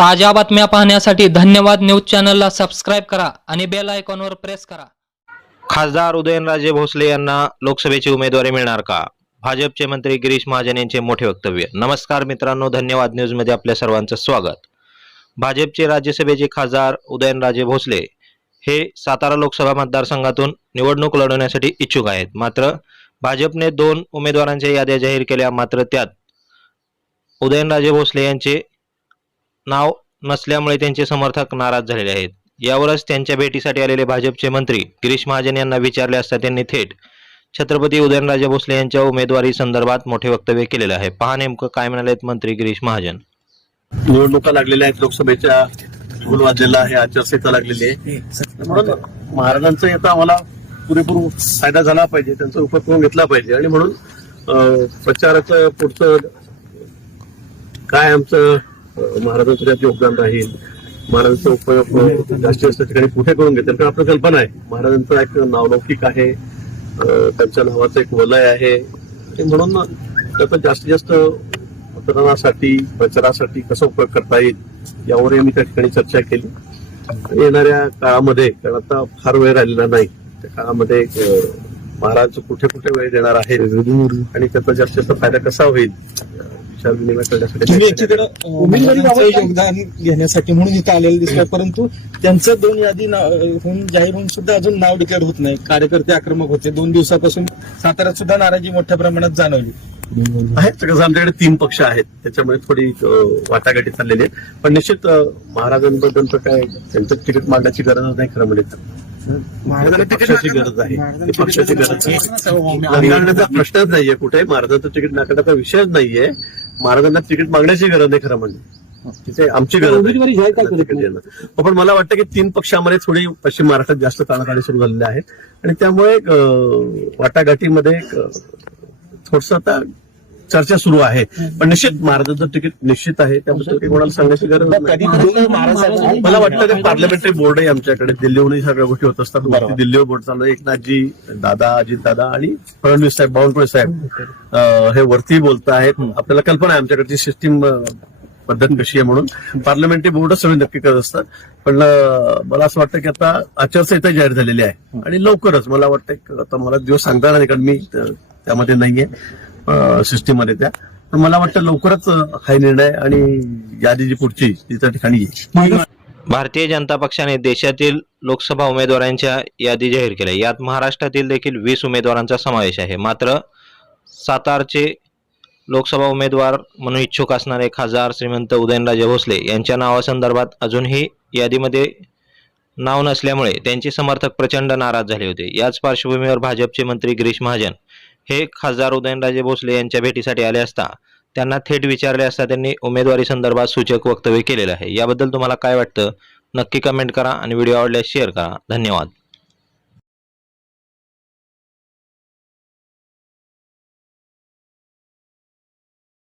ताज्या बातम्या पाहण्यासाठी धन्यवाद न्यूज चॅनलला सबस्क्राईब करा आणि बेल आयकॉनवर प्रेस करा. खासदार उदयनराजे भोसले यांना लोकसभेची उमेदवारी मिळणार का? भाजपचे मंत्री गिरीश महाजन यांचे मोठे वक्तव्य. नमस्कार मित्रांनो धन्यवाद न्यूजमध्ये आपल्या सर्वांचं स्वागत. भाजपचे राज्यसभेचे खासदार उदयनराजे भोसले हे सातारा लोकसभा मतदारसंघातून निवडणूक लढवण्यासाठी इच्छुक आहेत. मात्र भाजपने दोन उमेदवारांच्या याद्या जाहीर केल्या मात्र त्यात उदयनराजे भोसले यांचे नाव नसल्यामुळे त्यांचे समर्थक नाराज झालेले आहेत. यावरच त्यांच्या भेटीसाठी आलेले भाजपचे मंत्री गिरीश महाजन यांना विचारले असता त्यांनी थेट छत्रपती उदयनराजे भोसले यांच्या उमेदवारी संदर्भात मोठे वक्तव्य केलेले आहे. पहा नेमकं काय म्हणाले मंत्री गिरीश महाजन. निवडणुका लागलेल्या आहेत. लोकसभेच्या ढोल वाजलेला आहे. आचारसंहिता लागलेली आहे. म्हणून महाराजांचा याचा आम्हाला पुरेपूर फायदा झाला पाहिजे. त्यांचा उपक्रम घेतला पाहिजे. आणि म्हणून प्रचाराचं पुढचं काय आमचं महाराजांचं त्यात योगदान राहील. महाराजांचा उपयोग जास्तीत जास्त ठिकाणी कुठे करून घेतील. कारण आपली कल्पना आहे. महाराजांचं एक नावलौकिक आहे. त्यांच्या नावाचं एक वलय आहे. म्हणून त्याचा जास्तीत जास्त मतदानासाठी प्रचारासाठी कसा उपयोग करता येईल यावरही मी त्या ठिकाणी चर्चा केली. येणाऱ्या काळामध्ये कारण आता फार वेळ राहिलेला नाही. त्या काळामध्ये महाराज कुठे कुठे वेळ देणार आहे? आणि त्याचा जास्तीत जास्त फायदा कसा होईल? विचार विनिमय करण्यासाठी उमेदवारी योगदान घेण्यासाठी म्हणून इथं आलेले दिसतात परंतु त्यांचं दोन यादी ना- होऊन जाहीर होऊन सुद्धा अजून नाव डिक्लेअर होत नाही. कार्यकर्ते आक्रमक होते. दोन दिवसापासून साताऱ्यात सुद्धा नाराजी मोठ्या प्रमाणात जाणवली. आहेत कसं आमच्याकडे तीन पक्ष आहेत. त्याच्यामुळे थोडी वाटाघाटी चाललेली आहे पण निश्चित अं, महाराजांबद्दल तर काय त्यांचं तिकीट मागण्याची गरज नाही खरं म्हणजे तर. पक्षाची गरज आहे. ती पक्षाची गरज आहे. नाकारण्याचा प्रश्नच नाहीये कुठे. महाराजांचं तिकीट नाकारण्याचा विषयच नाहीये. महाराजांना तिकीट मागण्याची गरज नाही खरं म्हणजे. तिथे आमची गरज. पण मला वाटतं की तीन पक्षामध्ये थोडी पश्चिम महाराष्ट्रात जास्त ताणाताणी सुरू झालेल्या आहेत आणि त्यामुळे वाटाघाटीमध्ये थोडस आता चर्चा सुरू आहे. पण निश्चित महाराजांचं तिकीट निश्चित आहे. त्याबद्दल काही कोणाला सांगण्याची गरज नाही. मला वाटतं ते पार्लमेंटरी बोर्ड आहे आमच्याकडे. दिल्लीहूनही सगळ्या गोष्टी होत असतात. वरती दिल्लीवर बोर्ड चालू आहे. एकनाथजी दादा अजित दादा आणि फडणवीस साहेब बावनकुळे साहेब हे वरती बोलत आहेत. आपल्याला कल्पना आहे आमच्याकडची सिस्टीम पद्धत कशी आहे म्हणून. पार्लमेंटरी बोर्ड सगळे नक्की करत असतात. पण मला असं वाटतं की आता आचारसंहिता जाहीर झालेली आहे. आणि लवकरच मला वाटतं आता मला दिवस सांगता नाही कारण मी त्यामध्ये नाहीये. सिस्टीम त्या पण मला वाटतं लवकरच हा निर्णय आणि यादी जी पुढची ती त्या ठिकाणी येईल. भारतीय जनता पक्षाने देशातील लोकसभा उमेदवारांच्या यादी जाहीर केल्या. यात महाराष्ट्रातील देखील वीस उमेदवारांचा समावेश आहे. मात्र सातारचे लोकसभा उमेदवार म्हणून इच्छुक असणारे खासदार श्रीमंत उदयनराजे भोसले यांच्या नावासंदर्भात अजूनही यादीमध्ये नाव नसल्यामुळे त्यांचे समर्थक प्रचंड नाराज झाले होते. याच पार्श्वभूमीवर भाजपचे मंत्री गिरीश महाजन हे खासदार उदयनराजे भोसले यांच्या भेटीसाठी आले असता त्यांना थेट विचारले असता त्यांनी उमेदवारी संदर्भात सूचक वक्तव्य केलेलं आहे. याबद्दल तुम्हाला काय वाटतं? नक्की कमेंट करा आणि व्हिडिओ आवडल्यास शेअर करा. धन्यवाद.